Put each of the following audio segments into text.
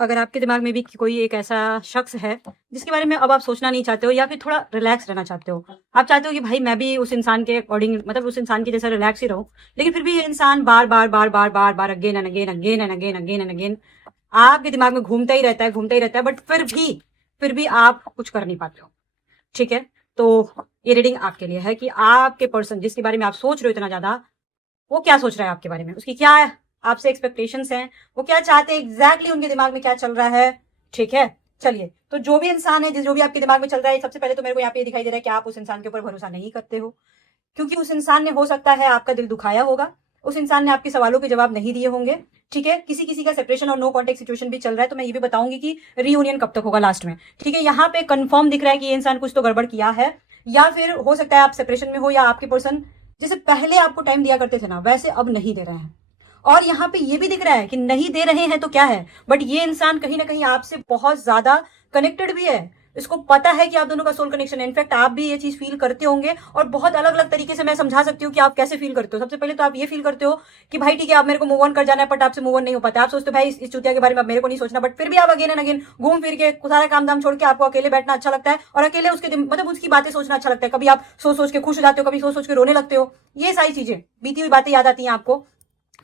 अगर आपके दिमाग में भी कोई एक ऐसा शख्स है जिसके बारे में अब आप सोचना नहीं चाहते हो या फिर थोड़ा रिलैक्स रहना चाहते हो, आप चाहते हो कि भाई मैं भी उस इंसान के अकॉर्डिंग मतलब उस इंसान के जैसा रिलैक्स ही रहूं, लेकिन फिर भी ये इंसान बार बार बार बार बार बार again and again again and again again and again आपके दिमाग में घूमता ही रहता है, घूमता ही रहता है, बट फिर भी आप कुछ कर नहीं पाते हो। ठीक है, तो ये रीडिंग आपके लिए है कि आपके पर्सन जिसके बारे में आप सोच रहे हो इतना ज्यादा, वो क्या सोच रहा है आपके बारे में, उसकी क्या आपसे एक्सपेक्टेशंस हैं, वो क्या चाहते हैं एग्जैक्टली उनके दिमाग में क्या चल रहा है। ठीक है, चलिए, तो जो भी इंसान है जो भी आपके दिमाग में चल रहा है, सबसे पहले तो मेरे को यहाँ पे दिखाई दे रहा है कि आप उस इंसान के ऊपर भरोसा नहीं करते हो, क्योंकि उस इंसान ने हो सकता है आपका दिल दुखाया होगा, उस इंसान ने आपके सवालों के जवाब नहीं दिए होंगे। ठीक है, किसी किसी का सेपरेशन और नो कॉन्टेक्ट सिचुएशन भी चल रहा है, तो मैं ये भी बताऊंगी कि रीयूनियन कब तक होगा लास्ट में। ठीक है, यहाँ पे कंफर्म दिख रहा है कि ये इंसान कुछ तो गड़बड़ किया है, या फिर हो सकता है आप सेपरेशन में हो, या आपके पर्सन जैसे पहले आपको टाइम दिया करते थे ना वैसे अब नहीं दे रहे हैं। और यहाँ पे ये भी दिख रहा है कि नहीं दे रहे हैं तो क्या है, बट ये इंसान कहीं ना कहीं आपसे बहुत ज्यादा कनेक्टेड भी है, इसको पता है कि आप दोनों का सोल कनेक्शन है। इनफैक्ट आप भी ये चीज फील करते होंगे, और बहुत अलग अलग तरीके से मैं समझा सकती हूँ कि आप कैसे फील करते हो। सबसे पहले तो आप ये फील करते हो कि भाई ठीक है आप मेरे को मूव ऑन कर जाना है, बट आपसे मूव ऑन नहीं हो पाता। आप सोचते हो भाई इस चुतिया के बारे में अब मेरे को नहीं सोचना, बट फिर भी आप अगेन एंड अगेन घूम फिर के सारा काम धाम छोड़ के आपको अकेले बैठना अच्छा लगता है, और अकेले उसके मतलब उसकी बातें सोचना अच्छा लगता है। कभी आप सोच सोच के खुश हो जाते हो, कभी सोच सोच के रोने लगते हो, ये सारी चीजें बीती हुई बातें याद आती हैं आपको।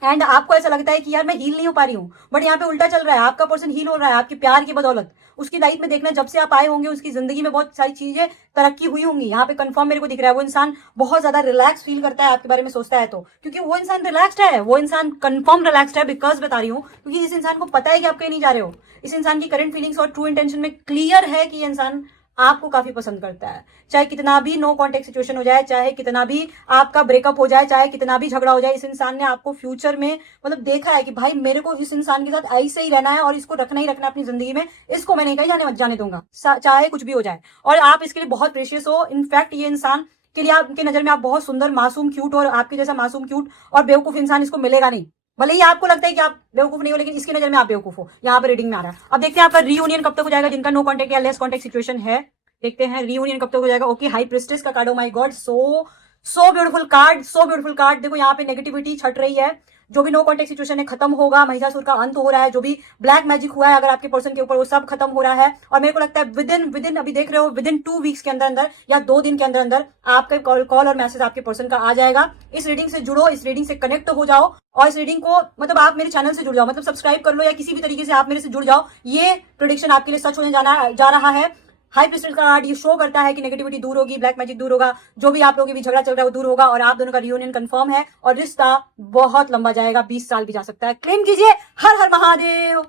एंड आपको ऐसा लगता है कि यार मैं हील नहीं हो पा रही हूँ, बट यहाँ पे उल्टा चल रहा है, आपका पर्सन हील हो रहा है आपके प्यार की बदौलत। उसकी लाइफ में देखना जब से आप आए होंगे उसकी जिंदगी में बहुत सारी चीजें तरक्की हुई होंगी, यहाँ पे कंफर्म मेरे को दिख रहा है। वो इंसान बहुत ज्यादा रिलैक्स फील करता है आपके बारे में सोचता है, तो क्योंकि वो इंसान रिलैक्स्ड है, वो इंसान कंफर्म रिलैक्स्ड है। बिकॉज बता रही हूँ क्योंकि इस इंसान को पता है कि आप कहीं नहीं जा रहे हो। इस इंसान की करंट फीलिंग्स और ट्रू इंटेंशन में क्लियर है कि ये इंसान आपको काफी पसंद करता है। चाहे कितना भी नो कॉन्टेक्ट सिचुएशन हो जाए, चाहे कितना भी आपका ब्रेकअप हो जाए, चाहे कितना भी झगड़ा हो जाए, इस इंसान ने आपको फ्यूचर में मतलब देखा है कि भाई मेरे को इस इंसान के साथ ऐसे ही रहना है और इसको रखना ही रखना अपनी जिंदगी में, इसको मैं नहीं कहीं जाने दूंगा चाहे कुछ भी हो जाए। और आप इसके लिए बहुत प्रेशियस हो। इनफैक्ट ये इंसान के लिए आपके नजर में आप बहुत सुंदर मासूम क्यूट, और आपके जैसा मासूम क्यूट और बेवकूफ इंसान इसको मिलेगा नहीं। भले ही आपको लगता है कि आप बेवकूफ नहीं हो, लेकिन इसकी नजर में आप बेवकूफ हो। यहाँ पर रीडिंग में आ रहा है। अब देखते हैं आपका रीयूनियन कब तक हो जाएगा, जिनका नो कॉन्टेक्ट या लेस कॉन्टेक्ट सिचुएशन है। देखते हैं रीयूनियन कब तक हो जाएगा। ओके, हाई प्रिस्टेस का card, oh my God, so beautiful card, so beautiful card. देखो यहाँ पे नेगेटिविटी छट रही है, जो भी नो कॉन्टेक्ट सिचुएशन है खत्म होगा, महिषासुर का अंत हो रहा है, जो भी ब्लैक मैजिक हुआ है अगर आपके पर्सन के ऊपर वो सब खत्म हो रहा है। और मेरे को लगता है विद इन अभी देख रहे हो विद इन 2 वीक्स के अंदर अंदर या 2 दिन के अंदर अंदर आपका कॉल और मैसेज आपके पर्सन का आ जाएगा। इस रीडिंग से जुड़ो, इस रीडिंग से कनेक्ट हो जाओ, और इस रीडिंग को मतलब आप मेरे चैनल से जुड़ जाओ, मतलब सब्सक्राइब कर लो या किसी भी तरीके से आप मेरे से जुड़ जाओ। ये प्रोडिक्शन आपके लिए सच होने जा रहा है। हाई प्रिस्टेस का कार्ड ये शो करता है कि नेगेटिविटी दूर होगी, ब्लैक मैजिक दूर होगा, जो भी आप लोगों के बीच झगड़ा चल रहा है वो दूर होगा, और आप दोनों का रियूनियन कंफर्म है, और रिश्ता बहुत लंबा जाएगा, 20 साल भी जा सकता है। क्लेम कीजिए, हर हर महादेव।